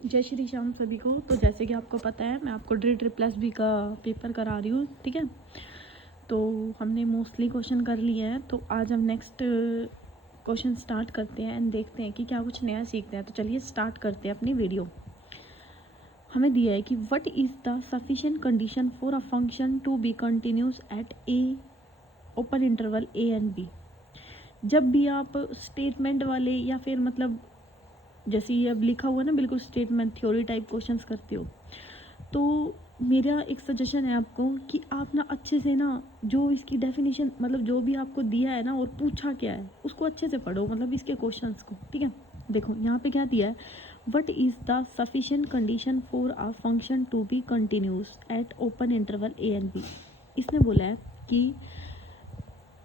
जय श्री श्याम सभी को। तो जैसे कि आपको पता है मैं आपको DREE+B का पेपर करा रही हूँ, ठीक है। तो हमने मोस्टली क्वेश्चन कर लिए हैं, तो आज हम नेक्स्ट क्वेश्चन स्टार्ट करते हैं एंड देखते हैं कि क्या कुछ नया सीखते हैं। तो चलिए स्टार्ट करते हैं अपनी वीडियो। हमें दिया है कि what is the sufficient condition for a function to be continuous at a open interval A and B. जब भी आप स्टेटमेंट वाले या फिर मतलब जैसे ये अब लिखा हुआ है ना, बिल्कुल स्टेटमेंट थ्योरी टाइप क्वेश्चंस करते हो, तो मेरा एक सजेशन है आपको कि आप ना अच्छे से ना जो इसकी डेफिनेशन मतलब जो भी आपको दिया है ना और पूछा क्या है उसको अच्छे से पढ़ो, मतलब इसके क्वेश्चंस को, ठीक है। देखो यहाँ पे क्या दिया है, what is the sufficient condition for a function to be continuous at open interval A and B. इसने बोला है कि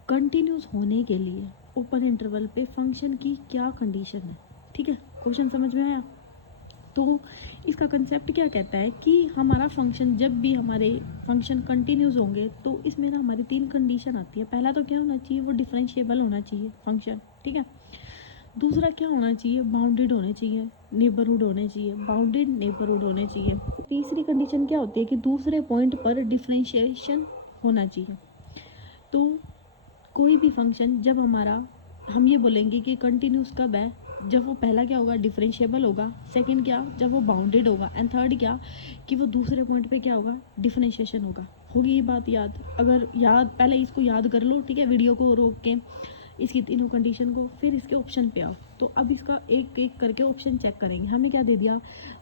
कंटिन्यूस होने के लिए ओपन इंटरवल पे फंक्शन की क्या कंडीशन है, ठीक है। क्वेश्चन समझ में आया? तो इसका कंसेप्ट क्या कहता है कि हमारा फंक्शन जब भी हमारे फंक्शन कंटिन्यूस होंगे तो इसमें ना हमारी 3 कंडीशन आती है। पहला तो क्या होना चाहिए, वो डिफरेंशिएबल होना चाहिए फंक्शन, ठीक है। दूसरा क्या होना चाहिए, बाउंडेड होने चाहिए, नेबरहुड होने चाहिए, बाउंडेड नेबरहुड होने चाहिए। तीसरी कंडीशन क्या होती है कि दूसरे पॉइंट पर डिफरेंशिएशन होना चाहिए। तो कोई भी फंक्शन जब हमारा हम ये बोलेंगे कि कंटिन्यूस कब है, जब वो पहला क्या होगा, डिफरेंशिएबल होगा, सेकंड क्या जब वो बाउंडेड होगा, एंड थर्ड क्या कि वो दूसरे पॉइंट पे क्या होगा, डिफरेंशिएशन होगा। होगी ये बात याद? अगर याद, पहले इसको याद कर लो, ठीक है, वीडियो को रोक के इसकी तीनों कंडीशन को, फिर इसके ऑप्शन पे आओ। तो अब इसका एक एक करके ऑप्शन चेक करेंगे। हमें क्या दे दिया,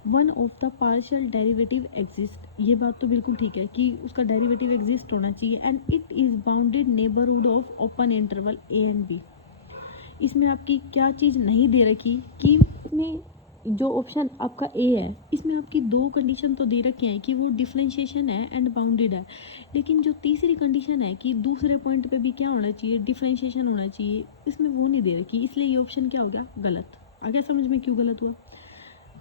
one of the partial derivative exist. ये बात तो बिल्कुल ठीक है कि उसका डेरिवेटिव एग्जिस्ट होना चाहिए, and it is bounded neighbourhood of open interval A and B. इसमें आपकी क्या चीज़ नहीं दे रखी कि इसमें जो ऑप्शन आपका ए है इसमें आपकी 2 कंडीशन तो दे रखी हैं कि वो डिफरेंशिएशन है एंड बाउंडेड है, लेकिन जो तीसरी कंडीशन है कि दूसरे पॉइंट पे भी क्या होना चाहिए, डिफरेंशिएशन होना चाहिए, इसमें वो नहीं दे रखी। इसलिए ये ऑप्शन क्या हो गया, गलत। आ गया समझ में क्यों गलत हुआ?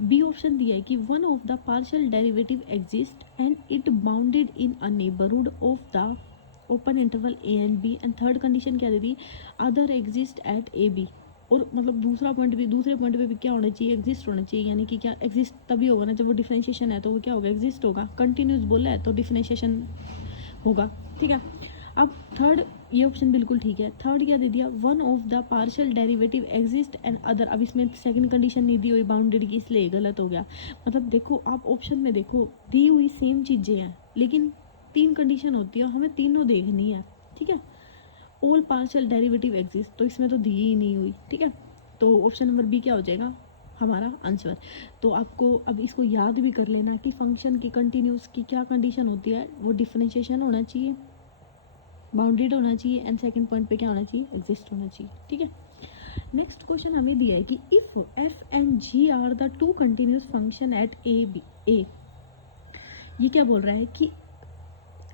बी ऑप्शन दिया है कि one of the partial derivative exist and it bounded in a neighbourhood of the open interval A and b, and third condition क्या दे दी, other exist at a b. और मतलब दूसरा पॉइंट भी, दूसरे पॉइंट पे भी क्या होना चाहिए, एग्जिस्ट होना चाहिए। यानी कि क्या एग्जिस्ट तभी होगा ना जब वो डिफरेंशिएशन है, तो वो क्या होगा, एग्जिस्ट होगा। कंटिन्यूस बोला है तो डिफरेंशिएशन होगा, ठीक है। अब थर्ड, ये ऑप्शन बिल्कुल ठीक है। थर्ड क्या दे दिया, one of the partial derivative exist and other. अब इसमें सेकंड कंडीशन नहीं दी हुई बाउंडेड की, इसलिए गलत हो गया। मतलब देखो आप ऑप्शन में देखो, दी हुई सेम चीज़ें हैं लेकिन 3 कंडीशन होती है, हमें तीनों देखनी है, ठीक है। ऑल पार्शियल डेरिवेटिव एग्जिस्ट, तो इसमें तो दी ही नहीं हुई, ठीक है। तो ऑप्शन नंबर बी क्या हो जाएगा हमारा आंसर। तो आपको अब इसको याद भी कर लेना कि फंक्शन की कंटिन्यूस की क्या कंडीशन होती है, वो डिफरेंशिएशन होना चाहिए, बाउंडेड होना चाहिए, एंड सेकंड पॉइंट पे क्या होना चाहिए, एग्जिस्ट होना चाहिए, ठीक है। नेक्स्ट क्वेश्चन हमें दिया है कि if f and g are the 2 continuous function at a b a. ये क्या बोल रहा है कि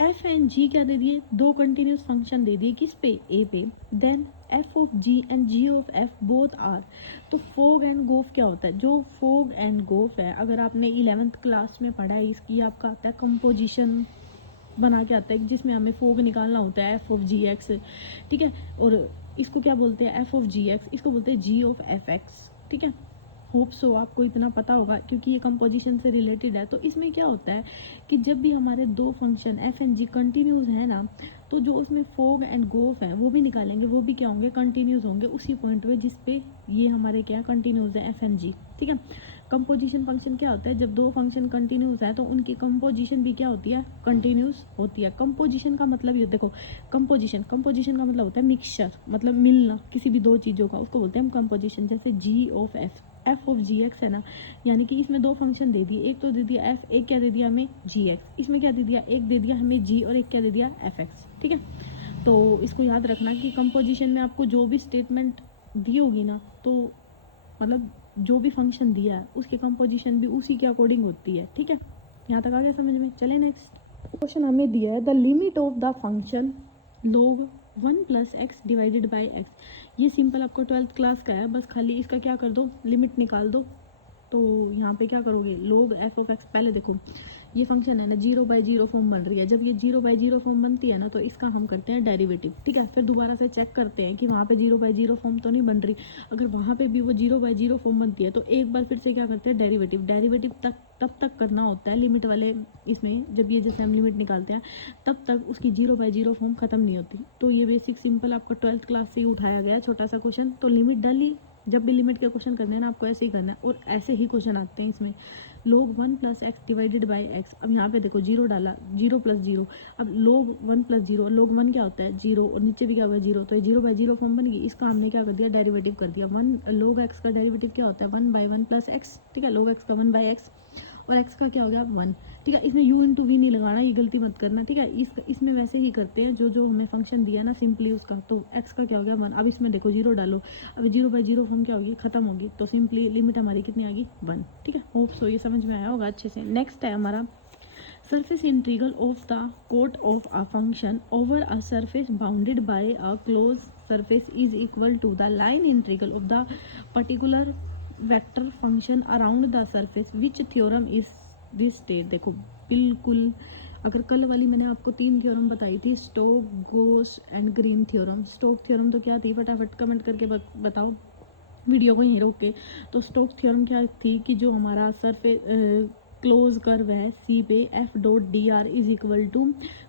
एफ एंड जी क्या दे दिए, 2 कंटिन्यूस फंक्शन दे दिए किस पे, ए पे। Then F of G and G of F both are. तो फोग एंड गोफ क्या होता है, जो फोग एंड गोफ है, अगर आपने 11th क्लास में पढ़ा है, इसकी आपका आता है कंपोजिशन बना के आता है जिसमें हमें फोग निकालना होता है, एफ ऑफ जी एक्स, ठीक है। और इसको क्या बोलते हैं, एफ ऑफ जी एक्स, इसको बोलते हैं जी ऑफ एफ एक्स, ठीक है। होप सो आपको इतना पता होगा क्योंकि ये कंपोजिशन से रिलेटेड है। तो इसमें क्या होता है कि जब भी हमारे 2 function F and G continuous है ना, तो जो उसमें फोग एंड गोफ है वो भी निकालेंगे, वो भी क्या होंगे, कंटिन्यूस होंगे उसी पॉइंट पे जिस पे ये हमारे क्या कंटिन्यूस है, एफ एंड जी, ठीक है। कंपोजिशन फंक्शन क्या होता है, जब 2 फंक्शन कंटिन्यूस है तो उनकी कंपोजिशन भी क्या होती है, कंटिन्यूस होती है। कंपोजिशन का मतलब ये देखो, कंपोजिशन का मतलब होता है मिक्सचर, मतलब मिलना किसी भी 2 चीज़ों का, उसको बोलते हैं हम कंपोजिशन। जैसे g of f of g x है ना, यानी कि इसमें 2 फंक्शन दे दिए, एक तो दे दिया एफ, एक क्या दे दिया हमें जी एक्स। इसमें क्या दे दिया, एक दे दिया हमें जी और एक क्या दे दिया एफ एक्स, ठीक है। तो इसको याद रखना कि कंपोजिशन में आपको जो भी स्टेटमेंट दी होगी ना, तो मतलब जो भी फंक्शन दिया है उसकी कंपोजिशन भी उसी के अकॉर्डिंग होती है, ठीक है। यहाँ तक आ गया समझ में? चले नेक्स्ट क्वेश्चन हमें दिया है, the limit of the function log 1 plus x divided by x. ये सिंपल आपको 12th क्लास का है, बस खाली इसका क्या कर दो, लिमिट निकाल दो, तो यहाँ पे क्या करोगे, log f ऑफ x, पहले देखो ये फंक्शन है ना 0/0 फॉर्म बन रही है, जब ये 0/0 फॉर्म बनती है ना तो इसका हम करते हैं डेरिवेटिव, ठीक है। फिर दोबारा से चेक करते हैं कि वहाँ पे 0/0 फॉर्म तो नहीं बन रही, अगर वहाँ पे भी वो 0/0 फॉर्म बनती है तो एक बार फिर से क्या करते हैं डेरिवेटिव। डेरिवेटिव तब तक करना होता है लिमिट वाले इसमें, जब ये जैसे हम लिमिट निकालते हैं तब तक उसकी 0/0 फॉर्म खत्म नहीं होती। तो ये बेसिक सिंपल आपका 12th क्लास से ही उठाया गया छोटा सा क्वेश्चन। तो लिमिट डाली, जब भी लिमिट के क्वेश्चन करने हैं ना आपको ऐसे ही करना है, और ऐसे ही क्वेश्चन आते हैं इसमें। log 1 + x divided by x, अब यहाँ पे देखो 0 डाला, 0 + 0, अब log 1 + 0, log 1 क्या होता है 0, और नीचे भी क्या होगा 0, तो ये 0/0 फॉर्म बन गई। इसका हमने क्या कर दिया डेरिवेटिव कर दिया। 1 log x का डेरिवेटिव क्या होता है 1/1 + x, ठीक है। log x का 1/x और x का क्या हो गया 1, ठीक है। इसमें u × v नहीं लगाना, ये गलती मत करना, ठीक है। इसमें वैसे ही करते हैं जो हमें फंक्शन दिया ना सिंपली उसका, तो x का क्या हो गया 1। अब इसमें देखो 0 डालो, अब 0/0 फॉर्म क्या होगी खत्म होगी, तो सिंपली लिमिट हमारी कितनी आ गई 1, ठीक है। होप सो ये समझ में आया होगा अच्छे से। नेक्स्ट है हमारा surface integral of the chord of a function over a surface bounded by a closed surface is equal to the line integral of the particular vector function around the surface, which theorem is this state। देखो बिल्कुल, अगर कल वाली मैंने आपको 3 theorem बताई थी, Stoke, Gauss and Green theorem. Stoke theorem तो क्या थी, फटाफट कमेंट करके बताओ वीडियो को यहीं रोक के। तो स्टोक थ्योरम क्या थी कि जो हमारा सरफेस क्लोज कर्व है सी पे, F dot D R is equal to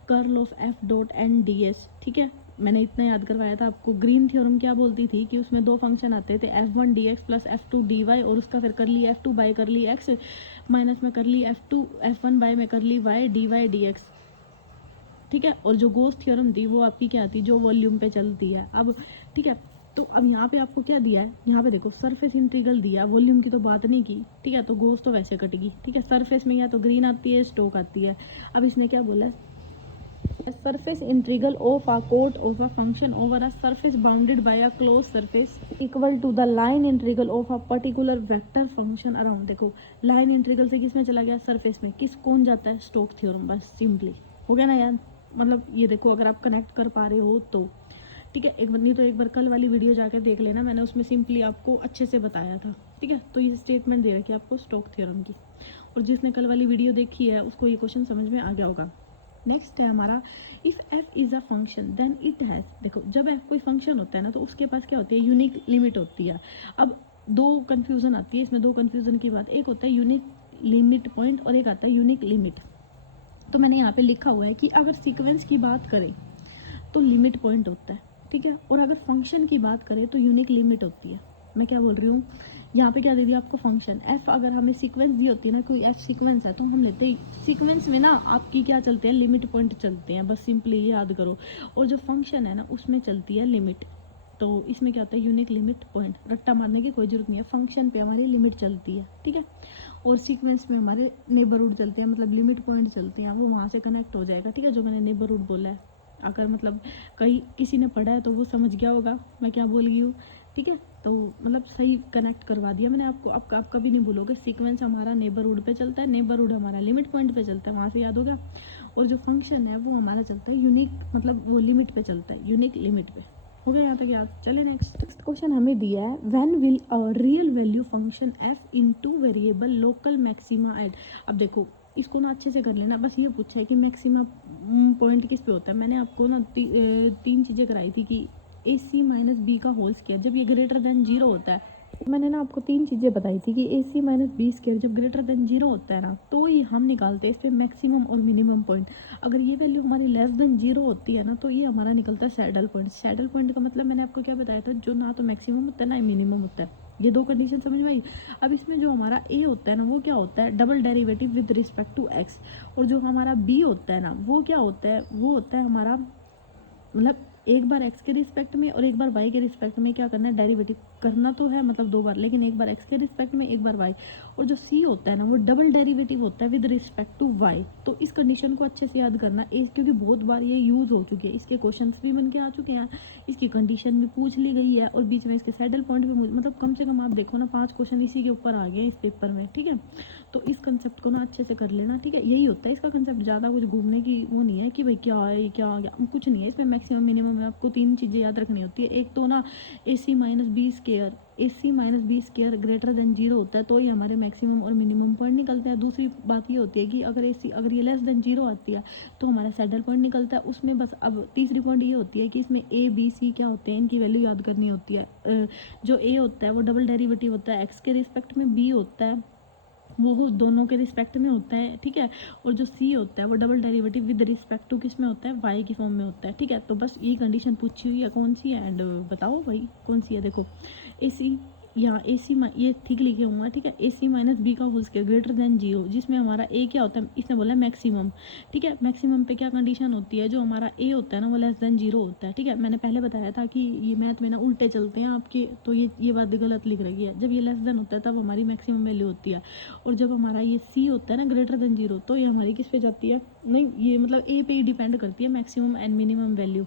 curl of F dot N D S, ठीक है। मैंने इतना याद करवाया था आपको। ग्रीन थ्योरम क्या बोलती थी कि उसमें दो फंक्शन आते थे, f1 dx plus f2 dy, और उसका फिर कर ली f2 बाय कर ली x माइनस में कर ली f1 बाय में कर ली y dy dx, ठीक है। और जो गोस थ्योरम थी वो आपकी क्या थी, जो वॉल्यूम पे चलती है। अब ठीक है, तो अब यहाँ पे आपको क्या दिया है, यहाँ पे देखो सरफेस इंटीग्रल दिया, वॉल्यूम की तो बात नहीं की, ठीक है। तो गोस तो वैसे कटेगी, ठीक है। सरफेस में या तो ग्रीन आती है, स्टोक आती है। अब इसने क्या बोला है, surface integral of a chord of a function over a surface bounded by a closed surface equal to the line integral of a particular vector function around। देखो लाइन इंटीग्रल से किस में चला गया, सरफेस में। किस कौन जाता है, स्टोक थ्योरम। बस सिंपली हो गया ना यार, मतलब ये देखो अगर आप कनेक्ट कर पा रहे हो तो ठीक है। एक बार नहीं तो एक बार कल वाली वीडियो जाकर देख लेना, मैंने उसमें सिंपली आपको अच्छे से बताया था, ठीक है। तो ये स्टेटमेंट दे रखी है आपको स्टोक थ्योरम की, और जिसने कल वाली वीडियो देखी है उसको ये क्वेश्चन समझ में आ गया होगा। नेक्स्ट है हमारा, if f is a function then it has. देखो जब f कोई फंक्शन होता है ना तो उसके पास क्या होती है, यूनिक लिमिट होती है। अब दो कन्फ्यूज़न आती है इसमें, दो कन्फ्यूज़न की बात, एक होता है यूनिक लिमिट पॉइंट और एक आता है यूनिक लिमिट। तो मैंने यहाँ पे लिखा हुआ है कि अगर सीक्वेंस की बात करें तो लिमिट पॉइंट होता है, ठीक है। और अगर फंक्शन की बात करें तो यूनिक लिमिट होती है। मैं क्या बोल रही हूँ, यहाँ पे क्या दे दिया आपको फंक्शन f, अगर हमें सीक्वेंस दी होती है ना, कोई f सीक्वेंस है तो हम लेते हैं सीक्वेंस में ना आपकी क्या चलते हैं, लिमिट पॉइंट चलते हैं, बस सिंपली ये याद करो। और जो फंक्शन है ना उसमें चलती है लिमिट, तो इसमें क्या होता है यूनिक लिमिट पॉइंट। रट्टा मारने की कोई जरूरत नहीं है, फंक्शन पे हमारी लिमिट चलती है, ठीक है। और सीक्वेंस में हमारे नेबरहुड चलते हैं, मतलब लिमिट पॉइंट चलते हैं, वो वहाँ से कनेक्ट हो जाएगा, ठीक है। जो मैंने नेबरहुड बोला है, अगर मतलब कहीं किसी ने पढ़ा है तो वो समझ गया होगा मैं क्या बोल गई हूँ, ठीक है। तो मतलब सही कनेक्ट करवा दिया मैंने आपको। आप कभी नहीं भूलोगे, सीक्वेंस हमारा नेबरहुड पे चलता है, नेबरहुड हमारा लिमिट पॉइंट पे चलता है, वहाँ से याद होगा। और जो फंक्शन है वो हमारा चलता है यूनिक, मतलब वो लिमिट पे चलता है, यूनिक लिमिट पे। हो गया यहाँ तक याद। चले नेक्स्ट क्वेश्चन हमें दिया है, when will a real value function f into variable local maxima add. अब देखो इसको ना अच्छे से कर लेना, बस ये पूछा है कि मैक्सिमा पॉइंट किस पे होता है। मैंने आपको ना तीन चीज़ें कराई थी कि AC माइनस बी का होल स्क्वायर जब ये ग्रेटर देन 0 होता है। मैंने ना आपको तीन चीज़ें बताई थी कि AC माइनस बी स्क्वायर जब ग्रेटर देन 0 होता है ना तो ये हम निकालते हैं इस पर मैक्सिमम और मिनिमम पॉइंट। अगर ये वैल्यू हमारी लेस देन 0 होती है ना तो ये हमारा निकलता है सैडल पॉइंट। सैडल पॉइंट का मतलब मैंने आपको क्या बताया था, जो ना तो मैक्सिमम होता है ना मिनिमम होता है। ये दो कंडीशन समझ में आई। अब इसमें जो हमारा ए होता है ना वो क्या होता है, double derivative with respect to X. और जो हमारा बी होता है ना वो क्या होता है, वो होता है हमारा मतलब एक बार x के रिस्पेक्ट में और एक बार y के रिस्पेक्ट में क्या करना है, डेरिवेटिव करना तो है, मतलब दो बार, लेकिन एक बार x के रिस्पेक्ट में एक बार y। और जो c होता है ना वो डबल डेरिवेटिव होता है विद रिस्पेक्ट टू y। तो इस कंडीशन को अच्छे से याद करना क्योंकि बहुत बार ये यूज़ हो चुकी है, इसके क्वेश्चंस भी बन के आ चुके हैं, इसकी कंडीशन भी पूछ ली गई है, और बीच में इसके सैडल पॉइंट भी, मतलब कम से कम आप देखो ना 5 क्वेश्चन इसी के ऊपर आ गए इस पेपर में, ठीक है। तो इस कंसेप्ट को ना अच्छे से कर लेना, ठीक है। यही होता है इसका कंसेप्ट, ज़्यादा कुछ घूमने की वो नहीं है कि भाई क्या है क्या क्या, कुछ नहीं है इसमें। मैक्सिमम मिनिमम में आपको तीन चीज़ें याद रखनी होती है, एक तो ना AC minus B square square AC minus B square greater than 0 होता है तो ही हमारे मैक्सिमम और मिनिमम पॉइंट निकलता है। दूसरी बात ये होती है कि अगर ये लेस देन 0 आती है तो हमारा सैडल पॉइंट निकलता है उसमें। बस अब तीसरी पॉइंट ये होती है कि इसमें A B C क्या होते हैं, इनकी वैल्यू याद करनी होती है। जो A होता है वो डबल डेरिवेटिव होता है x के रिस्पेक्ट में, B होता है वो दोनों के रिस्पेक्ट में होता है, ठीक है। और जो C होता है वो double derivative with respect to किस में होता है, y की फॉर्म में होता है, ठीक है। तो बस ये कंडीशन पूछी हुई है कौन सी है, एंड बताओ भाई कौन सी है। देखो AC यहाँ ये ठीक लिखे हुआ है, ठीक है। AC माइनस बी का होल स्क्वायर ग्रेटर देन 0, जिसमें हमारा A क्या होता है, इसने बोला है मैक्सिमम, ठीक है। मैक्सिमम पे क्या कंडीशन होती है, जो हमारा A होता है ना वो लेस देन 0 होता है, ठीक है। मैंने पहले बताया था कि ये मैथ में ना उल्टे चलते हैं आपके, तो ये बात गलत लिख रही है। जब ये लेस देन होता है तब हमारी मैक्सिमम वैल्यू होती है, और जब हमारा ये C होता है ना ग्रेटर देन 0 तो ये हमारी किस पे जाती है, नहीं ये मतलब A पे ही डिपेंड करती है मैक्सिमम एंड मिनिमम वैल्यू।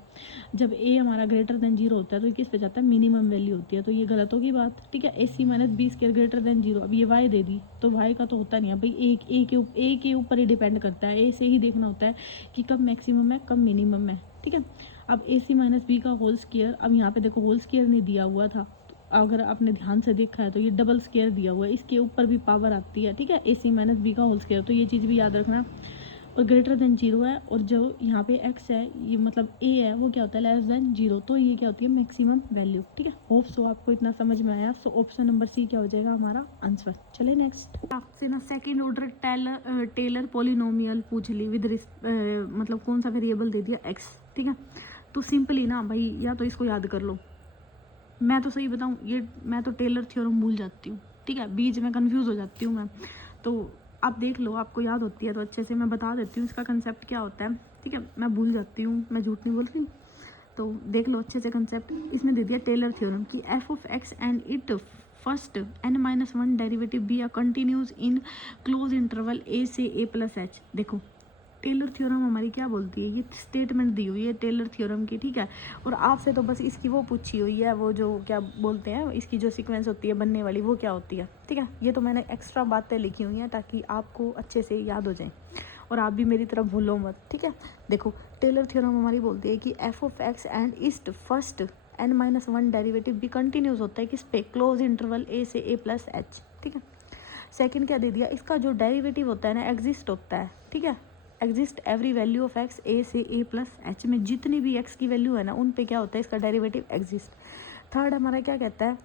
जब A हमारा ग्रेटर देन 0 होता है तो ये किस पे जाता है, मिनिमम वैल्यू होती है, तो ये गलत होगी बात, ठीक है। AC minus B square greater than 0, अब ये y दे दी तो y का तो होता नहीं है भाई, A के ऊपर ही डिपेंड करता है, A से ही देखना होता है कि कब मैक्सिमम है कब मिनिमम है, ठीक है। अब AC माइनस बी का होल स्क्वायर, अब यहाँ पे देखो होल स्क्वायर नहीं दिया हुआ था, अगर आपने ध्यान से देखा है तो ये डबल स्क्वायर दिया हुआ है, इसके ऊपर भी पावर आती है, ठीक है। AC माइनस बी का होल स्क्वायर, तो ये चीज़ भी याद रखना। और ग्रेटर देन 0 है, और जो यहाँ पे x है ये मतलब A है वो क्या होता है लेस देन 0, तो ये क्या होती है मैक्सिमम वैल्यू, ठीक है। होप सो आपको इतना समझ में आया। सो ऑप्शन नंबर C क्या हो जाएगा हमारा आंसर। चले नेक्स्ट, आपसे ना सेकेंड ऑर्डर टेलर पॉलिनोमियल पूछ ली विद मतलब कौन सा वेरिएबल दे दिया x, ठीक है। तो सिंपली ना भाई या तो इसको याद कर लो, मैं तो सही बताऊँ ये मैं तो टेलर थ्योरम भूल जाती हूँ, ठीक है, बीच में कंफ्यूज हो जाती हूँ मैं। तो आप देख लो, आपको याद होती है तो अच्छे से मैं बता देती हूँ इसका कंसेप्ट क्या होता है, ठीक है। मैं भूल जाती हूँ, मैं झूठ नहीं बोलती हूँ, तो देख लो अच्छे से कंसेप्ट। इसने दे दिया टेलर थ्योरम कि f(x) and it first n-1 derivative be are continuous in close interval a से a+h। देखो टेलर थ्योरम हमारी क्या बोलती है, ये स्टेटमेंट दी हुई है टेलर थ्योरम की, ठीक है। और आपसे तो बस इसकी वो पूछी हुई है, वो जो क्या बोलते हैं इसकी जो सीक्वेंस होती है बनने वाली वो क्या होती है, ठीक है। ये तो मैंने एक्स्ट्रा बातें लिखी हुई हैं ताकि आपको अच्छे से याद हो जाए और आप भी मेरी तरफ भूलो मत, ठीक है। देखो टेलर थ्योरम हमारी बोलती है कि f(x) and east first n-1 derivative भी कंटिन्यूस होता है किस पे, क्लोज इंटरवल a से a+h, ठीक है। सेकंड क्या दे दिया, इसका जो डेरिवेटिव होता है ना एग्जिस्ट होता है, ठीक है। Exist every value of x a से a+h में जितनी भी x की वैल्यू है ना उन पे क्या होता है इसका डेरिवेटिव एग्जिस्ट। थर्ड हमारा क्या कहता है,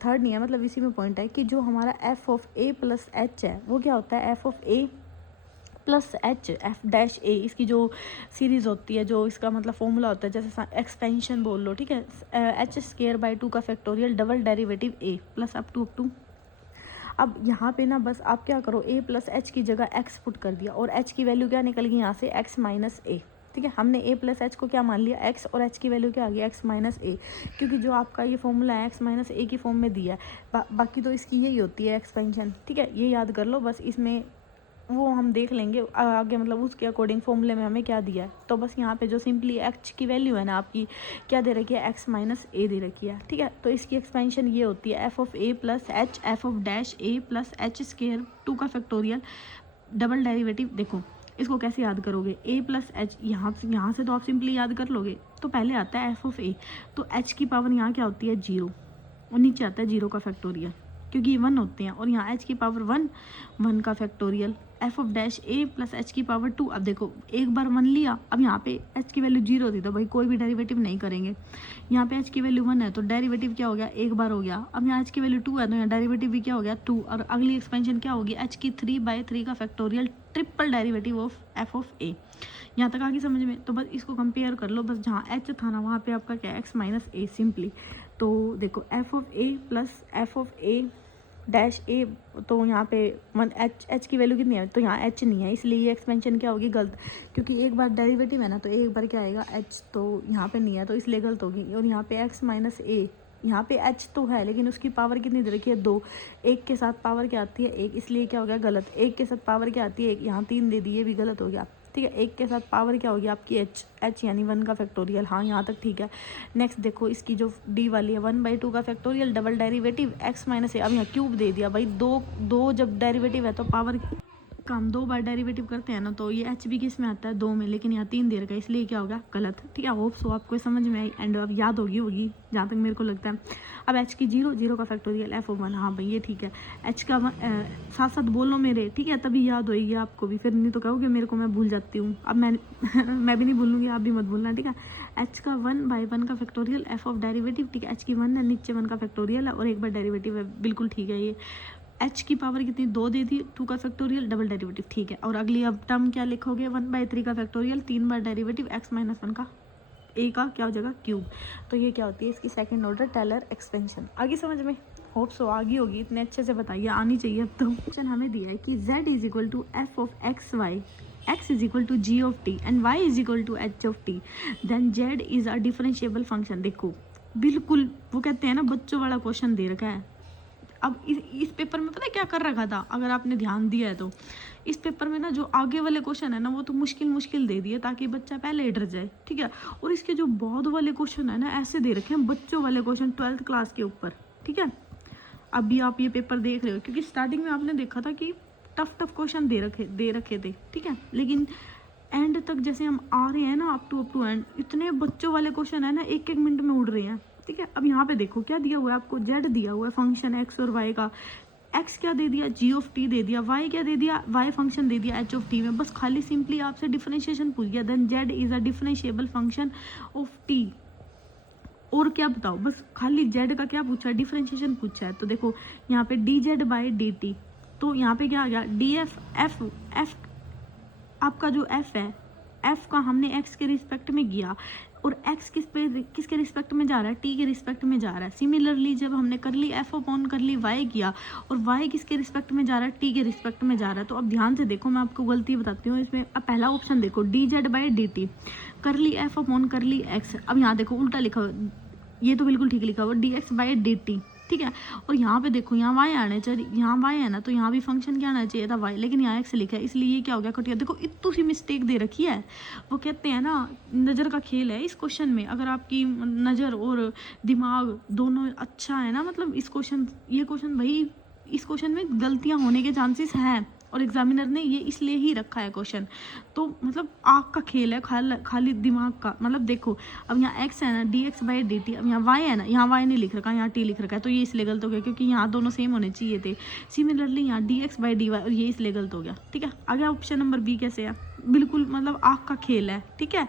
थर्ड नहीं है मतलब इसी में पॉइंट है कि जो हमारा f(a+h) है वो क्या होता है f(a+h) f' a, इसकी जो सीरीज़ होती है, जो इसका मतलब फॉर्मूला होता है, जैसे एक्सपेंशन बोल लो, ठीक है। h² का factorial double derivative a plus up to. अब यहाँ पे ना बस आप क्या करो, a+h की जगह x पुट कर दिया और h की वैल्यू क्या निकल गई यहाँ से x माइनस a, ठीक है। हमने a+h को क्या मान लिया x, और h की वैल्यू क्या आ गई x माइनस a, क्योंकि जो आपका ये फॉर्मूला है x माइनस a की फॉर्म में दिया है। बाकी तो इसकी यही होती है एक्सपेंशन, ठीक है। ये याद कर लो बस, इसमें वो हम देख लेंगे आगे, मतलब उसके अकॉर्डिंग फॉर्मूले में हमें क्या दिया है। तो बस यहाँ पे जो सिंपली x की वैल्यू है ना आपकी क्या दे रखी है, x माइनस a दे रखी है, ठीक है। तो इसकी एक्सपेंशन ये होती है f(a+h) f(a+h² 2 का फैक्टोरियल डबल डेरिवेटिव। देखो इसको कैसे याद करोगे, a+h यहाँ से तो आप सिंपली याद कर लोगे, तो पहले आता है f(a), तो h की पावर यहाँ क्या होती है 0, और नीचे आता है 0 का फैक्टोरियल, क्योंकि ये 1 होते हैं, और यहाँ h की पावर 1 का फैक्टोरियल f(a+h) की पावर 2। अब देखो एक बार 1 लिया, अब यहाँ पे h की वैल्यू 0 थी तो भाई कोई भी डेरिवेटिव नहीं करेंगे। यहाँ पे h की वैल्यू 1 है तो डेरिवेटिव क्या हो गया, एक बार हो गया। अब यहाँ h की वैल्यू 2 है तो यहाँ डेरिवेटिव भी क्या हो गया 2, और अगली एक्सपेंशन क्या होगी h की 3/3 का factorial triple derivative of f(a)। यहाँ तक आगे समझ में, तो बस इसको कंपेयर कर लो, बस जहाँ h था ना वहाँ पे आपका क्या x माइनस a सिंपली। तो देखो f(a) प्लस f(a' a, तो यहाँ पे h की वैल्यू कितनी है, तो यहाँ h नहीं है, इसलिए ये एक्सपेंशन क्या होगी गलत, क्योंकि एक बार डेरिवेटिव है ना तो एक बार क्या आएगा h, तो यहाँ पे नहीं है तो इसलिए गलत होगी। और यहाँ पे x माइनस a, यहाँ पे h तो है लेकिन उसकी पावर कितनी दे रखी है 2, एक के साथ पावर क्या आती है 1, इसलिए क्या हो गया गलत। एक के साथ पावर क्या आती है 1, यहाँ 3 दे दी, ये भी गलत हो गया, ठीक है। एक के साथ पावर क्या होगी आपकी h यानी 1 का फैक्टोरियल, हाँ यहाँ तक ठीक है। नेक्स्ट देखो इसकी जो d वाली है 1/2 का factorial double derivative x minus a, अब यहाँ क्यूब दे दिया भाई, दो जब डेरिवेटिव है तो पावर का हम 2 बार डेरिवेटिव करते हैं ना, तो ये एच भी किस में आता है 2 में, लेकिन यहाँ 3 दे रखा है, इसलिए क्या होगा गलत। ठीक है, होप सो आपको समझ में आई एंड अब याद होगी जहाँ तक मेरे को लगता है। अब एच की 0 का फैक्टोरियल f(1), हाँ भाई ये ठीक है। एच का साथ साथ बोलो मेरे, ठीक है, तभी याद होगी आपको भी, फिर नहीं तो कहोगे मेरे को मैं भूल जाती हूँ। अब मैं मैं भी नहीं भूलूंगी, आप भी मत भूलना, ठीक है। एच का 1/1 का फैक्टोरियल f ऑफ डेरिवेटिव, ठीक है, एच की 1 है, नीचे 1 का फैक्टोरियल है और एक बार डेरिवेटिव है, बिल्कुल ठीक है। ये h की पावर कितनी 2 दे दी, 2 का फैक्टोरियल डबल डेरिवेटिव, ठीक है। और अगली अब टर्म क्या लिखोगे 1/3 का फैक्टोरियल 3 बार डेरिवेटिव x - 1 का a का क्या हो जाएगा क्यूब। तो ये क्या होती है इसकी सेकंड ऑर्डर टेलर एक्सपेंशन। आगे समझ में, होप सो आगे होगी, इतने अच्छे से बताइए, आनी चाहिए। अब तो क्वेश्चन हमें दिया है कि z = f of x y, x = g of t and y = h of t, then z is a differentiable function. देखो बिल्कुल वो कहते हैं ना बच्चों वाला क्वेश्चन दे रखा है। अब इस पेपर में पता है क्या कर रखा था, अगर आपने ध्यान दिया है तो इस पेपर में ना जो आगे वाले क्वेश्चन है ना वो तो मुश्किल दे दिए ताकि बच्चा पहले ही डर जाए, ठीक है। और इसके जो बाद वाले क्वेश्चन है ना ऐसे दे रखे हैं बच्चों वाले क्वेश्चन 12th क्लास के ऊपर, ठीक है। अभी आप ये पेपर देख रहे हो क्योंकि स्टार्टिंग में आपने देखा था कि टफ क्वेश्चन दे रखे थे, ठीक है, लेकिन एंड तक जैसे हम आ रहे हैं ना अप टू एंड, इतने बच्चों वाले क्वेश्चन है ना 1-1 मिनट में उड़ रहे हैं, ठीक है। अब यहाँ पे देखो क्या दिया हुआ है आपको, z दिया हुआ है फंक्शन x और y का, x क्या दे दिया g ऑफ t दे दिया, y क्या दे दिया y फंक्शन दे दिया h ऑफ t में, बस खाली सिंपली आपसे डिफरेंशिएशन पूछ गया, then z is a differentiable function of t। और क्या बताओ, बस खाली z का क्या पूछा है डिफरेंशिएशन पूछा है। तो देखो यहाँ पे dz/dt, तो यहाँ पे क्या आ गया df f आपका जो f है, f का हमने x के रिस्पेक्ट में किया और x किसके रिस्पेक्ट में जा रहा है, t के रिस्पेक्ट में जा रहा है। सिमिलरली जब हमने कर ली f अपॉन कर ली y किया और y किसके रिस्पेक्ट में जा रहा है, t के रिस्पेक्ट में जा रहा है। तो अब ध्यान से देखो, मैं आपको गलती बताती हूँ इसमें। अब पहला ऑप्शन देखो dz/dt, कर ली f अपॉन कर ली x। अब यहाँ देखो उल्टा लिखा हुआ, ये तो बिल्कुल ठीक लिखा हुआ dx/dt, ठीक है। और यहाँ पे देखो यहाँ y आने चाहिए, यहाँ y है ना तो यहाँ भी फंक्शन क्या आना चाहिए था y, लेकिन यहाँ x लिखा है इसलिए ये क्या हो गया कटिया। देखो इतनी सी मिस्टेक दे रखी है। वो कहते हैं ना नज़र का खेल है इस क्वेश्चन में, अगर आपकी नज़र और दिमाग दोनों अच्छा है ना, मतलब ये क्वेश्चन भाई इस क्वेश्चन में गलतियाँ होने के चांसेस हैं और एग्जामिनर ने ये इसलिए ही रखा है क्वेश्चन। तो मतलब आँख का खेल है, खाली दिमाग का। मतलब देखो अब यहाँ x है ना dx/dt, अब यहाँ y है ना, यहाँ y नहीं लिख रखा, यहाँ t लिख रखा है, तो ये इसलिए गलत हो गया क्योंकि यहाँ दोनों सेम होने चाहिए थे। सिमिलरली यहाँ dx/dy और ये इसलिए गलत हो गया, ठीक है। आगे ऑप्शन नंबर बी कैसे है, बिल्कुल मतलब आँख का खेल है, ठीक है।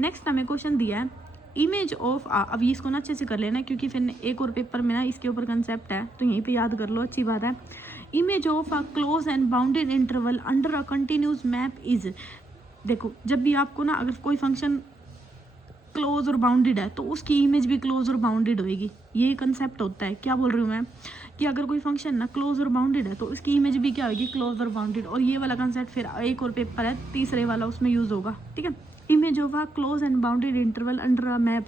नेक्स्ट हमें क्वेश्चन दिया है इमेज ऑफ अब ये इसको ना अच्छे से कर लेना क्योंकि फिर एक और पेपर में ना इसके ऊपर कंसेप्ट है, तो यहीं पे याद कर लो, अच्छी बात है। Image of a close and bounded interval under a continuous map is. देखो जब भी आपको ना अगर कोई फंक्शन क्लोज और बाउंडेड है तो उसकी इमेज भी क्लोज और बाउंडेड होएगी, ये कंसेप्ट होता है। क्या बोल रही हूँ मैं कि अगर कोई फंक्शन ना क्लोज और बाउंडेड है तो उसकी इमेज भी क्या होगी क्लोज और बाउंडेड। और ये वाला कंसेप्ट फिर एक और पेपर है तीसरे वाला, उसमें यूज होगा, ठीक है। Image of a close and bounded interval under a map,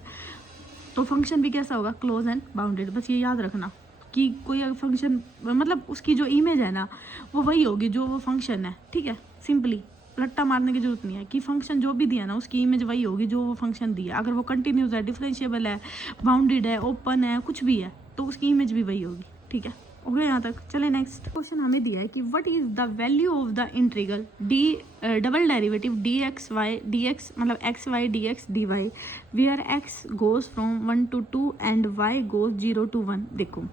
तो फंक्शन भी कैसा होगा क्लोज एंड बाउंडेड। बस ये याद रखना कि कोई फंक्शन मतलब उसकी जो इमेज है ना वो वही होगी जो वो फंक्शन है, ठीक है। सिंपली रट्टा मारने की जरूरत नहीं है कि फंक्शन जो भी दिया ना उसकी इमेज वही होगी जो वो फंक्शन दिया। अगर वो कंटिन्यूस है, डिफरेंशिएबल है, बाउंडेड है, ओपन है, कुछ भी है तो उसकी इमेज भी वही होगी, ठीक है। हो गया यहाँ तक। चले नेक्स्ट क्वेश्चन हमें दिया है कि what is the value of the integral double derivative dx y dx मतलब x y dx dy where x goes from 1 to 2 and y goes 0 to 1। देखो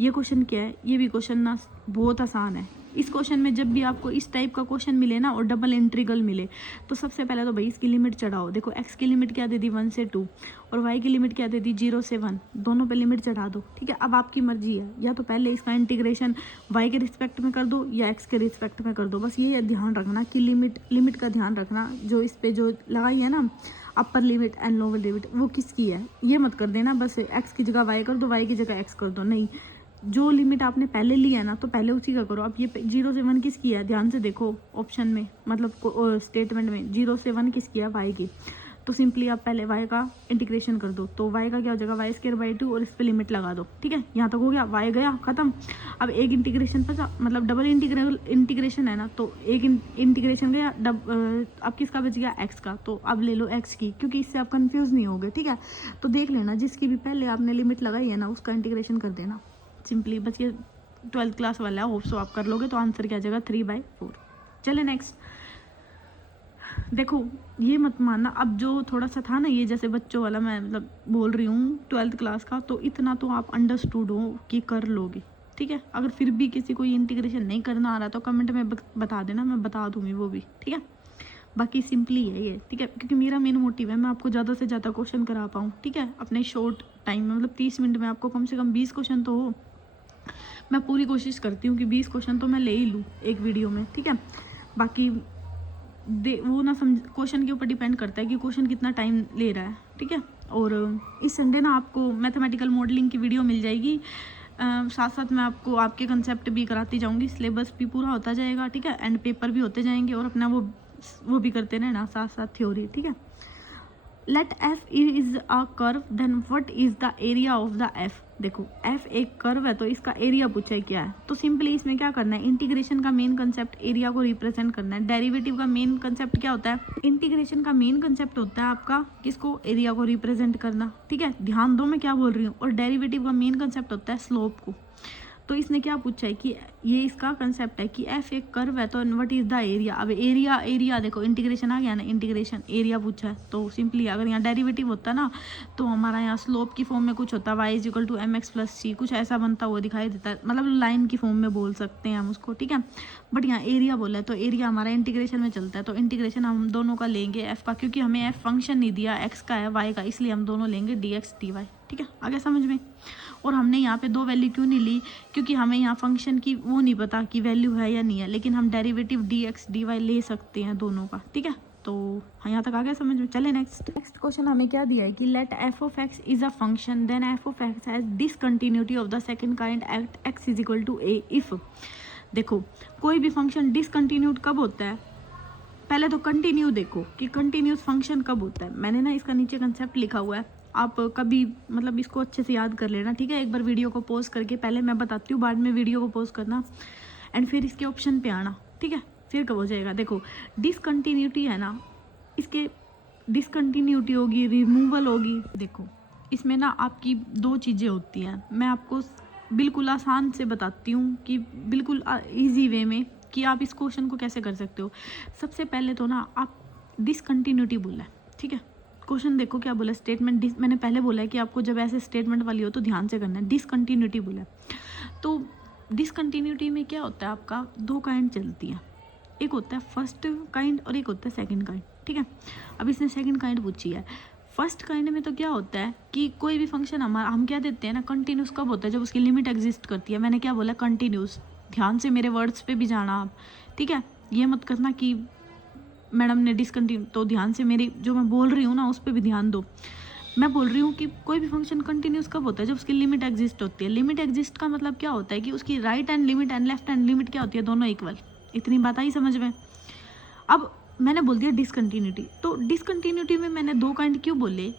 ये क्वेश्चन क्या है, ये भी क्वेश्चन ना बहुत आसान है। इस क्वेश्चन में जब भी आपको इस टाइप का क्वेश्चन मिले ना और डबल इंटीग्रल मिले तो सबसे पहले तो भाई इसकी लिमिट चढ़ाओ। देखो x की लिमिट क्या दे दी 1 से 2 और y की लिमिट क्या दे दी 0 से 1, दोनों पे लिमिट चढ़ा दो, ठीक है। अब आपकी मर्जी है, या तो पहले इसका इंटीग्रेशन y के रिस्पेक्ट में कर दो या x के रिस्पेक्ट में कर दो। बस ये ध्यान रखना कि लिमिट का ध्यान रखना, जो इस पे जो लगाई है ना upper limit and lower limit वो किसकी है, ये मत कर देना बस x की जगह y कर दो, y की जगह x कर दो। नहीं, जो लिमिट आपने पहले ली है ना तो पहले उसी का करो। अब ये 0 से 1 किसकी है, ध्यान से देखो ऑप्शन में, मतलब स्टेटमेंट में 0 से 1 किसकी है, y की। तो सिंपली आप पहले y का इंटीग्रेशन कर दो, तो y का क्या हो जाएगा y²/2 और इस पे लिमिट लगा दो, ठीक है। यहाँ तक हो गया, y गया खत्म। अब एक इंटीग्रेशन पर मतलब डबल इंटीग्रेशन है ना, तो एक इंटीग्रेशन गया अब किसका बच गया x का, तो अब ले लो x की, क्योंकि इससे आप कंफ्यूज नहीं होगे, ठीक है। तो देख लेना जिसकी भी पहले आपने लिमिट लगाई है ना उसका इंटीग्रेशन कर देना सिंपली। बस ये 12th क्लास वाला है, होप सो आप कर लोगे। तो आंसर क्या आ जाएगा 3/4। चले नेक्स्ट। देखो ये मत मानना, अब जो थोड़ा सा था ना ये जैसे बच्चों वाला मैं मतलब बोल रही हूँ 12th क्लास का, तो इतना तो आप अंडरस्टूड हो कि कर लोगे, ठीक है। अगर फिर भी किसी को ये इंटीग्रेशन नहीं करना आ रहा तो कमेंट में बता देना, मैं बता दूँगी वो भी, ठीक है। बाकी सिंपली है ये, ठीक है, क्योंकि मेरा मेन मोटिव है मैं आपको ज़्यादा से ज़्यादा क्वेश्चन करा पाऊँ, ठीक है, अपने शॉर्ट टाइम में, मतलब 30 मिनट में आपको कम से कम 20 क्वेश्चन तो हो। मैं पूरी कोशिश करती हूँ कि 20 क्वेश्चन तो मैं ले ही लूँ एक वीडियो में, ठीक है। बाकी वो ना समझ, क्वेश्चन के ऊपर डिपेंड करता है कि क्वेश्चन कितना टाइम ले रहा है, ठीक है। और इस संडे ना आपको मैथमेटिकल मॉडलिंग की वीडियो मिल जाएगी, साथ साथ मैं आपको आपके कंसेप्ट भी कराती जाऊंगी, सिलेबस भी पूरा होता जाएगा, ठीक है, एंड पेपर भी होते जाएंगे, और अपना वो भी करते रहना साथ साथ थ्योरी, ठीक है। Let F is a curve, then what is the area of the F. देखो एफ एक कर्व है तो इसका एरिया पूछा है क्या है, तो सिंपली इसमें क्या करना है, इंटीग्रेशन का मेन कंसेप्ट एरिया को रिप्रेजेंट करना है। डेरिवेटिव का मेन कंसेप्ट क्या होता है, इंटीग्रेशन का मेन कंसेप्ट होता है आपका किसको, एरिया को रिप्रेजेंट करना, ठीक है। ध्यान दो मैं क्या बोल रही हूँ। और डेरिवेटिव का मेन कंसेप्ट होता है स्लोप को। तो इसने क्या पूछा है कि ये इसका कंसेप्ट है कि एफ एक कर्व है तो व्हाट इज द एरिया। अब एरिया देखो इंटीग्रेशन आ गया ना, इंटीग्रेशन एरिया पूछा है, तो सिंपली अगर यहाँ डेरिवेटिव होता ना तो हमारा यहाँ स्लोप की फॉर्म में कुछ होता, y equal to mx plus c, कुछ ऐसा बनता हुआ दिखाई देता है, मतलब लाइन की फॉर्म में बोल सकते हैं हम उसको, ठीक है। बट यहाँ एरिया बोला है तो एरिया हमारा इंटीग्रेशन में चलता है, तो इंटीग्रेशन हम दोनों का लेंगे एफ का, क्योंकि हमें एफ फंक्शन नहीं दिया, एक्स का है वाई का, इसलिए हम दोनों लेंगे डी एक्स डी वाई, ठीक है, आगे समझ में। और हमने यहाँ पे 2 वैल्यू क्यों नहीं ली, क्योंकि हमें यहाँ फंक्शन की वो नहीं पता कि वैल्यू है या नहीं है, लेकिन हम derivative D X D Y ले सकते हैं दोनों का, ठीक है। तो यहाँ तक आ गया समझ में। चले नेक्स्ट क्वेश्चन हमें क्या दिया है कि let F of X is a function, then F of X has discontinuity of the second kind at x is equal to A if. देखो कोई भी फंक्शन डिसकंटिन्यूड कब होता है, पहले तो कंटिन्यू देखो कि कंटिन्यूस फंक्शन कब होता है। मैंने ना इसका नीचे कंसेप्ट लिखा हुआ है, आप कभी मतलब इसको अच्छे से याद कर लेना, ठीक है। एक बार वीडियो को पॉज करके, पहले मैं बताती हूँ बाद में वीडियो को पॉज करना, एंड फिर इसके ऑप्शन पे आना, ठीक है, फिर कब हो जाएगा। देखो डिसकंटिन्यूटी है ना, इसके डिसकंटिन्यूटी होगी, रिमूवल होगी। देखो इसमें ना आपकी 2 चीज़ें होती हैं, मैं आपको बिल्कुल आसान से बताती हूँ कि बिल्कुल ईजी वे में कि आप इस क्वेश्चन को कैसे कर सकते हो। सबसे पहले तो ना आप डिसकंटिन्यूटी बोला है, ठीक है। क्वेश्चन देखो क्या बोला, स्टेटमेंट मैंने पहले बोला है कि आपको जब ऐसे स्टेटमेंट वाली हो तो ध्यान से करना है। डिसकंटिन्यूटी बोला है, तो डिसकंटिन्यूटी में क्या होता है, आपका 2 काइंड चलती हैं, एक होता है फर्स्ट काइंड और एक होता है सेकंड काइंड, ठीक है। अब इसने सेकंड काइंड पूछी है। फर्स्ट काइंड में तो क्या होता है कि कोई भी फंक्शन हमारा, हम क्या देते हैं ना, कंटिन्यूस कब होता है, जब उसकी लिमिट एग्जिस्ट करती है। मैंने क्या बोला, कंटिन्यूस। ध्यान से मेरे वर्ड्स पे भी जाना आप, ठीक है। ये मत करना कि मैडम ने डिसकंटिन्यू, तो ध्यान से मेरी जो मैं बोल रही हूँ ना उस पर भी ध्यान दो। मैं बोल रही हूँ कि कोई भी फंक्शन कंटिन्यूस कब होता है, जब उसकी लिमिट एग्जिस्ट होती है। लिमिट एग्जिस्ट का मतलब क्या होता है कि उसकी right hand limit and left hand limit क्या होती है, दोनों इक्वल। इतनी बात आई समझ में। अब मैंने बोल दिया डिसकंटिन्यूटी, तो डिसकंटिन्यूटी में मैंने 2 काइंड क्यों बोले,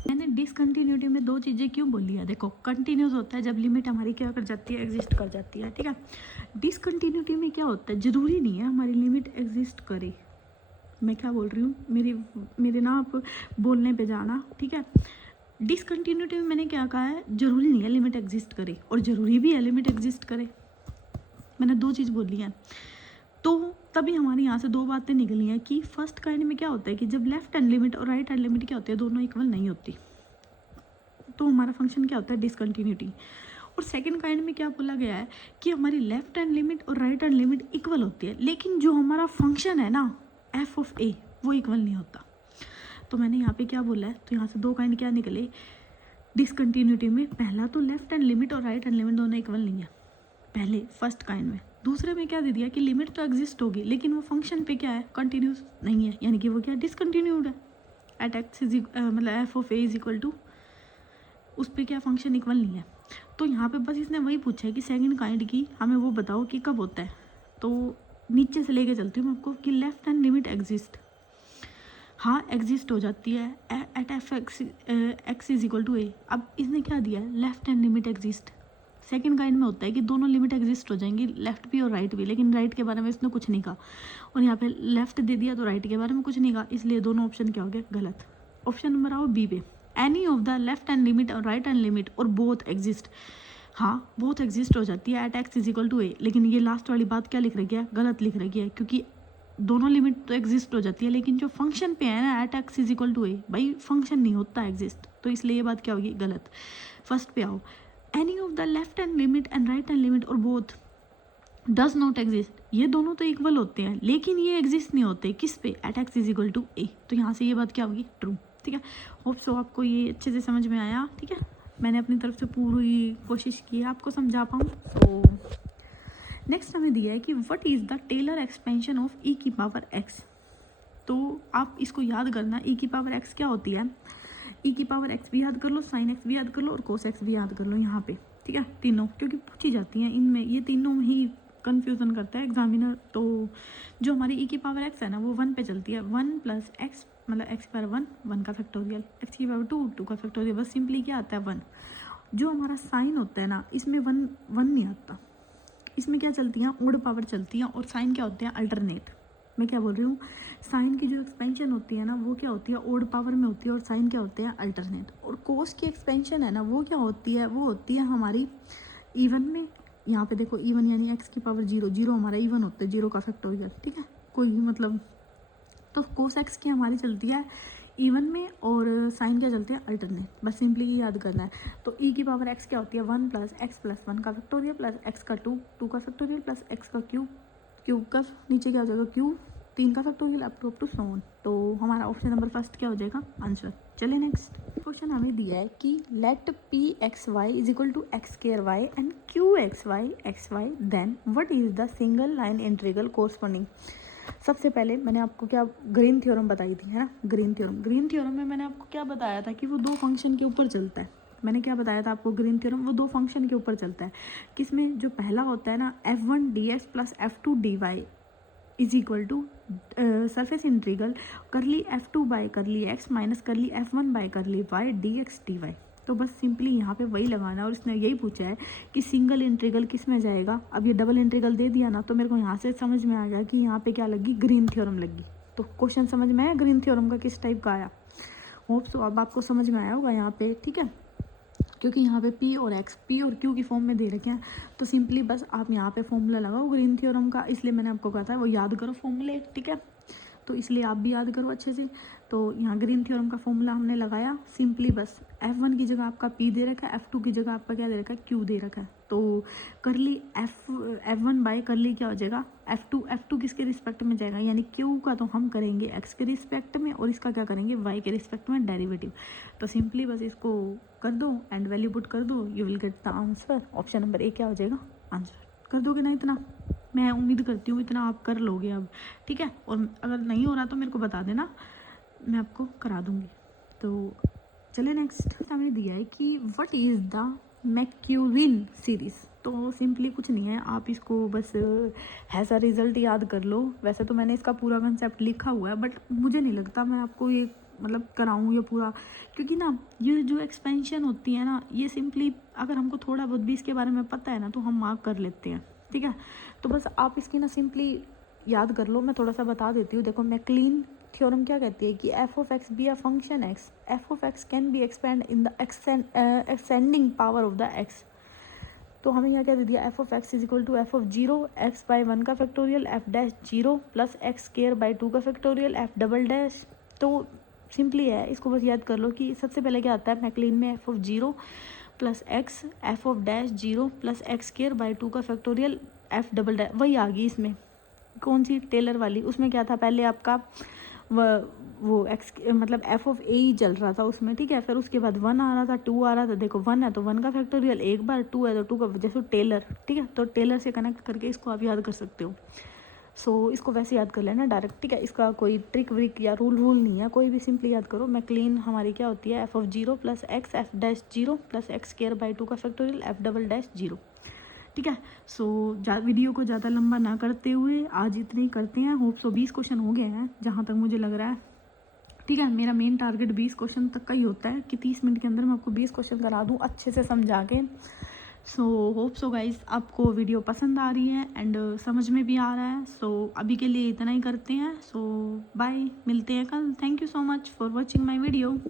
मैंने डिसकंटिन्यूटी में 2 चीज़ें क्यों बोली है। देखो कंटिन्यूस होता है जब लिमिट हमारी क्या कर जाती है, एग्जिस्ट कर जाती है, ठीक है। डिसकंटिन्यूटी में क्या होता है, ज़रूरी नहीं है हमारी लिमिट एग्जिस्ट करे। मैं क्या बोल रही हूँ, मेरे ना आप बोलने पे जाना, ठीक है। डिसकंटिन्यूटी में मैंने क्या कहा है, ज़रूरी नहीं है लिमिट एग्जिस्ट करे, और ज़रूरी भी है लिमिट एग्जिस्ट करे। मैंने 2 चीज़ बोली हैं, तो तभी हमारे यहाँ से 2 बातें निकली हैं कि फर्स्ट काइंड में क्या होता है कि जब लेफ्ट हैंड लिमिट और राइट हैंड लिमिट क्या होती है, दोनों इक्वल नहीं होती, तो हमारा फंक्शन क्या होता है, डिसकंटिन्यूटी। और सेकंड काइंड में क्या बोला गया है कि हमारी लेफ्ट हैंड लिमिट और राइट हैंड लिमिट इक्वल होती है, लेकिन जो हमारा फंक्शन है ना एफ ऑफ ए वो इक्वल नहीं होता। तो मैंने यहाँ पे क्या बोला है, तो यहाँ से 2 काइंड क्या निकले डिसकंटिन्यूटी में। पहला तो लेफ्ट हैंड लिमिट और राइट हैंड लिमिट दोनों इक्वल नहीं है, पहले फर्स्ट काइंड में। दूसरे में क्या दे दिया कि लिमिट तो एग्जिस्ट होगी लेकिन वो फंक्शन पे क्या है, कंटिन्यूस नहीं है, यानी कि वो क्या डिसकंटिन्यूड है। एट एक्स इज मतलब F of A is equal to, उस पर क्या फंक्शन इक्वल नहीं है। तो यहाँ पे बस इसने वही पूछा है कि सेकंड काइंड की हमें वो बताओ कि कब होता है। तो नीचे से लेके चलती हूँ मैं आपको कि लेफ्ट हैंड लिमिट एग्जिस्ट, हाँ एग्जिस्ट हो जाती है at f x is equal to a. अब इसने क्या दिया है, left hand limit exist. Second kind में होता है कि दोनों लिमिट एग्जिस्ट हो जाएंगी, लेफ्ट भी और राइट भी, लेकिन राइट के बारे में इसने कुछ नहीं कहा, और यहाँ पे लेफ्ट दे दिया तो राइट के बारे में कुछ नहीं कहा, इसलिए दोनों ऑप्शन क्या हो गए, गलत। ऑप्शन नंबर आओ बी पे, any of the left hand limit और राइट हैंड लिमिट और बोथ एग्जिस्ट। हाँ बोथ एग्जिस्ट हो जाती है at x is equal to a, लेकिन ये लास्ट वाली बात क्या लिख रखी है, गलत लिख रखी है, क्योंकि दोनों लिमिट तो एग्जिस्ट हो जाती है, लेकिन जो फंक्शन पे है ना at x is equal to a, भाई फंक्शन नहीं होता एग्जिस्ट, तो इसलिए ये बात क्या होगी, गलत। फर्स्ट पे आओ, any of the left hand limit and right hand limit और बोथ डज नॉट एग्जिस्ट, ये दोनों तो इक्वल होते हैं लेकिन ये एग्जिस्ट नहीं होते किस पे, at x is equal to a, तो यहाँ से ये बात क्या होगी, ट्रू। ठीक है, होप सो आपको ये अच्छे से समझ में आया। ठीक है, मैंने अपनी तरफ से पूरी कोशिश की है आपको समझा पाऊँ। सो नेक्स्ट हमें दिया है कि what is the Taylor expansion of e की पावर एक्स। तो आप इसको याद करना, ई की पावर एक्स क्या होती है, ई की पावर एक्स भी याद कर लो, साइन एक्स भी याद कर लो और कोस एक्स भी याद कर लो यहाँ पे। ठीक है, तीनों क्योंकि पूछी जाती हैं इनमें, ये तीनों ही कन्फ्यूज़न करता है एग्जामिनर। तो जो हमारी ई की पावर एक्स है ना वो 1 पे चलती है, 1 प्लस एक्स मतलब एक्स की पावर 1, 1 का फैक्टोरियल, एक्स की पावर 2, 2 का फैक्टोरियल, बस सिंपली क्या आता है 1। जो हमारा साइन होता है ना इसमें 1 नहीं आता, इसमें क्या चलती हैं, ओड पावर चलती हैं, और साइन क्या होते हैं, अल्टरनेट। मैं क्या बोल रही हूँ, साइन की जो एक्सपेंशन होती है ना वो क्या होती है, ओड पावर में होती है, और साइन क्या होते हैं, अल्टरनेट। और कोस की एक्सपेंशन है ना वो क्या होती है, वो होती है हमारी इवन में। यहाँ पे देखो इवन यानी एक्स की पावर 0, 0 हमारा इवन होता है, 0 का फैक्टोरियल। ठीक है, कोई मतलब, तो कोस एक्स की हमारी चलती है इवन में और साइन क्या चलते हैं, अल्टरनेट। बस सिंपली ये याद करना है। तो ई की पावर एक्स क्या होती है, 1 प्लस एक्स प्लस 1 का फैक्टोरियल प्लस एक्स का 2, 2 का फैक्टोरियल प्लस एक्स का क्यूब, क्यूब का नीचे क्या हो जाएगा, क्यूब 3 का factorial up to so on. तो हमारा ऑप्शन नंबर फर्स्ट क्या हो जाएगा, आंसर। चलिए नेक्स्ट क्वेश्चन हमें दिया है कि let P X Y is equal to X square Y and Q X Y, then what is the single line integral corresponding. सबसे पहले मैंने आपको क्या ग्रीन थ्योरम बताई थी, है ना, ग्रीन थ्योरम में मैंने आपको क्या बताया था कि वो दो फंक्शन के ऊपर चलता है। मैंने क्या बताया था आपको, ग्रीन थ्योरम वो दो फंक्शन के ऊपर चलता है। किसमें, जो पहला होता है ना f1 dx plus f2 dy is equal to surface integral curly f2 by करली x माइनस करली f1 बाई करली y dx dy। तो बस सिंपली यहाँ पे वही लगाना है, और इसने यही पूछा है कि सिंगल इंटीग्रल किस में जाएगा। अब ये डबल इंटीग्रल दे दिया ना, तो मेरे को यहाँ से समझ में आ गया कि यहाँ पे क्या लगी, ग्रीन थ्योरम लगी। तो क्वेश्चन समझ में आया ग्रीन थ्योरम का किस टाइप का आया, होप सो अब आपको समझ में आया होगा यहाँ पे। ठीक है, क्योंकि यहाँ पे P और Q की फॉर्म में दे रखे हैं, तो सिंपली बस आप यहाँ पे फॉर्मूला लगाओ ग्रीन थ्योरम का, इसलिए मैंने आपको कहा था वो याद करो फॉर्मूले। ठीक है, तो इसलिए आप भी याद करो अच्छे से। तो यहाँ ग्रीन थ्योरम का फॉर्मूला हमने लगाया, सिंपली बस f1 की जगह आपका P दे रखा है, f2 की जगह आपका क्या दे रखा है, Q दे रखा है। तो करली f1 बाई करली क्या हो जाएगा, f2 किसके रिस्पेक्ट में जाएगा, यानी Q का तो हम करेंगे x के रिस्पेक्ट में, और इसका क्या करेंगे, y के रिस्पेक्ट में डेरिवेटिव। तो सिंपली बस इसको कर दो एंड वैल्यू पुट कर दो, you will get the answer. Option number A क्या हो जाएगा, आंसर। कर दोगे ना इतना, मैं उम्मीद करती हूँ इतना आप कर लोगे अब। ठीक है, और अगर नहीं हो रहा तो मेरे को बता देना, मैं आपको करा दूँगी। तो चलिए नेक्स्ट हमें दिया है कि व्हाट इज़ द मैक्यूविन सीरीज़। तो सिंपली कुछ नहीं है, आप इसको बस ऐसा रिज़ल्ट याद कर लो। वैसे तो मैंने इसका पूरा कंसेप्ट लिखा हुआ है, बट मुझे नहीं लगता मैं आपको ये मतलब कराऊँ ये पूरा, क्योंकि ना ये जो एक्सपेंशन होती है ना, ये सिंपली अगर हमको थोड़ा बहुत भी इसके बारे में पता है ना तो हम मार्क कर लेते हैं। ठीक है, तो बस आप इसकी ना सिंपली याद कर लो। मैं थोड़ा सा बता देती हूँ। देखो मैक्लीन थ्योरम क्या कहती है कि f of x be a function x, f of x can be expand in the extending power of the x। तो हमें यहाँ क्या दे दिया, f of x is equal to f of 0 x by 1 का factorial f dash 0 plus x square by 2 का factorial f double dash. तो simply है, इसको बस याद कर लो कि सबसे पहले क्या आता है मैक्लीन में, f of 0 plus x f of dash 0 plus x square by 2 का फैक्टोरियल f डबल डैश। वही आ गई इसमें, कौन सी, टेलर वाली। उसमें क्या था, पहले आपका वो एक्स मतलब एफ ऑफ ए ही चल रहा था उसमें। ठीक है, फिर उसके बाद 1 आ रहा था, 2 आ रहा था। देखो 1 है तो 1 का फैक्टोरियल एक बार, 2 है तो 2 का, जैसे टेलर। ठीक है, तो टेलर से कनेक्ट करके इसको आप याद कर सकते हो। सो इसको वैसे याद कर लेना डायरेक्ट। ठीक है, इसका कोई ट्रिक व्रिक या रूल नहीं है, कोई भी सिंपली याद करो। मैक्लीन हमारी क्या होती है, F of 0 plus x F dash 0 plus x square by 2 का फैक्टोरियल एफ डबल डैश 0। ठीक है, सो वीडियो को ज़्यादा लंबा ना करते हुए आज इतने ही करते हैं। होप सो 20 क्वेश्चन हो गए हैं जहाँ तक मुझे लग रहा है। ठीक है, मेरा मेन टारगेट 20 क्वेश्चन तक का ही होता है कि 30 मिनट के अंदर मैं आपको 20 क्वेश्चन करा दूँ अच्छे से समझा के। सो होप सो गाइस आपको वीडियो पसंद आ रही है एंड समझ में भी आ रहा है। सो अभी के लिए इतना ही करते हैं। सो बाय, मिलते हैं कल। Thank you so much for watching my video.